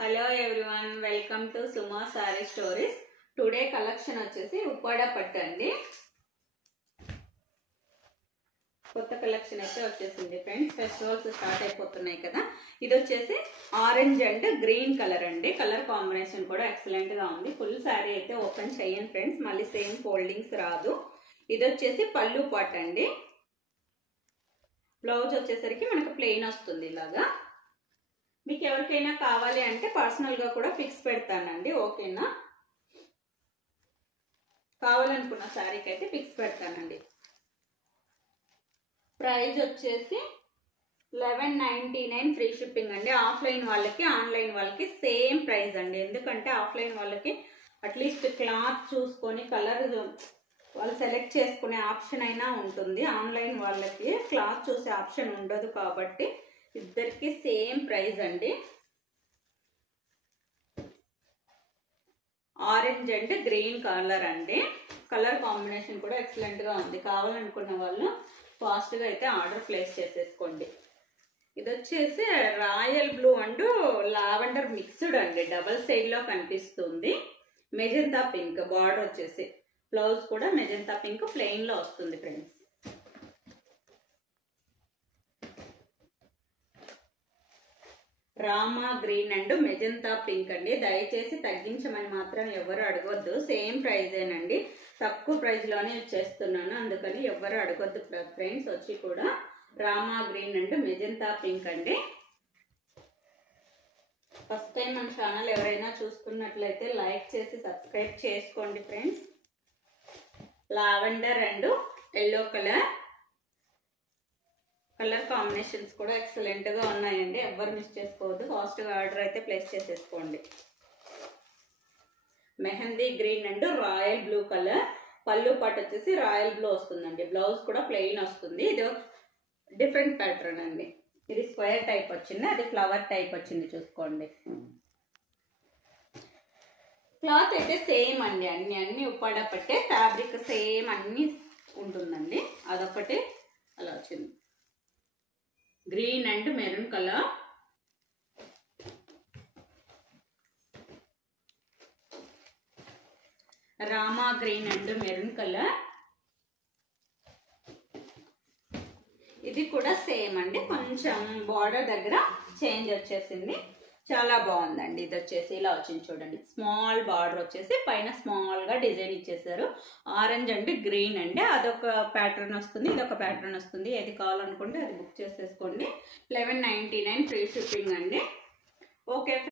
Hello everyone, welcome to Suma sorry stories. Today collection వచ్చేసి ఉప్పాడ పట్టు అండి. కొత్త కలెక్షన్ అయితే వచ్చేసింది ఫ్రెండ్స్. ఫెస్టివల్స్ స్టార్ట్ అయిపోతున్నాయి కదా. ఇది వచ్చేసి ఆరెంజ్ అండ్ గ్రీన్ కలర్ అండి. కలర్ కాంబినేషన్ కూడా ఎక్సలెంట్ గా ఉంది. ఫుల్ శారీ అయితే ఓపెన్ చేయను ఫ్రెండ్స్, మళ్ళీ సేమ్ ఫోల్డింగ్స్ రాదు. ఇది వచ్చేసి పళ్ళు పాట్ అండి. బ్లౌజ్ వచ్చేసరికి మనకు ప్లెయిన్ వస్తుంది ఇలాగా. మీకు ఎవరికైనా కావాలి అంటే పర్సనల్ గా కూడా పిక్స్ పెడతానండి, ఓకేనా? కావాలనుకున్న శారీకి అయితే పిక్స్ పెడతానండి. ప్రైస్ వచ్చేసి 1199 ఫ్రీ షిప్పింగ్ అండి. ఆఫ్లైన్ వాళ్ళకి ఆన్లైన్ వాళ్ళకి సేమ్ ప్రైస్ అండి. ఎందుకంటే ఆఫ్లైన్ వాళ్ళకి అట్లీస్ట్ క్లాత్ చూసుకొని కలర్ వాళ్ళు సెలెక్ట్ చేసుకునే ఆప్షన్ అయినా ఉంటుంది. ఆన్లైన్ వాళ్ళకి క్లాత్ చూసే ఆప్షన్ ఉండదు కాబట్టి ఇద్దరికి సేమ్ ప్రైస్ అండి. ఆరెంజ్ అండ్ గ్రీన్ కలర్ అండి. కలర్ కాంబినేషన్ కూడా ఎక్సలెంట్ గా ఉంది. కావాలనుకున్న వాళ్ళు ఫాస్ట్ గా అయితే ఆర్డర్ ప్లేస్ చేసేసుకోండి. ఇది వచ్చేసి royal blue and lavender mixed అండి. డబల్ సైడ్ లో కనిపిస్తుంది. మెజంతా పింక్ బార్డర్ వచ్చేసి, బ్లౌజ్ కూడా మెజంతా పింక్ ప్లెయిన్ లో వస్తుంది friends. Rama green and magenta pink అండి. దయచేసి తగ్గించమని మాత్రం ఎవరు అడగొద్దు, సేమ్ ప్రైజేనండి. తక్కువ ప్రైస్ లోనే ఇచ్చేస్తున్నాను, అందుకని ఎవరు అడగొద్దు ఫ్రెండ్స్. వచ్చి కూడా Rama green and magenta pink అండి. ఫస్ట్ టైం మన ఛానల్ ఎవరైనా చూస్తున్నట్లయితే లైక్ చేసి సబ్స్క్రైబ్ చేసుకోండి friends. Lavender and yellow colour combinations కూడా ఎక్సలెంట్ గా ఉన్నాయండి. ఎవరు మిస్ చేసుకోవద్దు, ఫాస్ట్ గా ఆర్డర్ అయితే ప్లేస్ చేసేసుకోండి. Mehndi green and royal blue colour. పళ్ళు పాటు వచ్చేసి రాయల్ బ్లూ వస్తుందండి. బ్లౌజ్ కూడా ప్లెయిన్ వస్తుంది. ఇది డిఫరెంట్ ప్యాటర్న్ అండి. ఇది స్క్వేర్ టైప్ వచ్చింది, అది ఫ్లవర్ టైప్ వచ్చింది. చూసుకోండి. క్లాత్ అయితే సేమ్ అండి. అన్ని ఉప్పాడ పట్టే. ఫ్యాబ్రిక్ సేమ్ అన్ని ఉంటుందండి. అదొకటి అలా వచ్చింది. Green and maroon colour. Rama green and maroon colour. ఇది కూడా సేమ్ అండి. కొంచెం బార్డర్ దగ్గర చేంజ్ వచ్చేసింది. చాలా బాగుందండి. ఇది వచ్చేసి ఇలా వచ్చింది చూడండి. స్మాల్ బార్డర్ వచ్చేసి పైన స్మాల్ గా డిజైన్ ఇచ్చేసారు. ఆరెంజ్ అండ్ గ్రీన్ అండి. అదొక ప్యాటర్న్ వస్తుంది, ఇదొక ప్యాటర్న్ వస్తుంది. ఏది కావాలనుకుంటే అది బుక్ చేసేసుకోండి. 1199 ఫ్రీ షిప్పింగ్ అండి. ఓకే.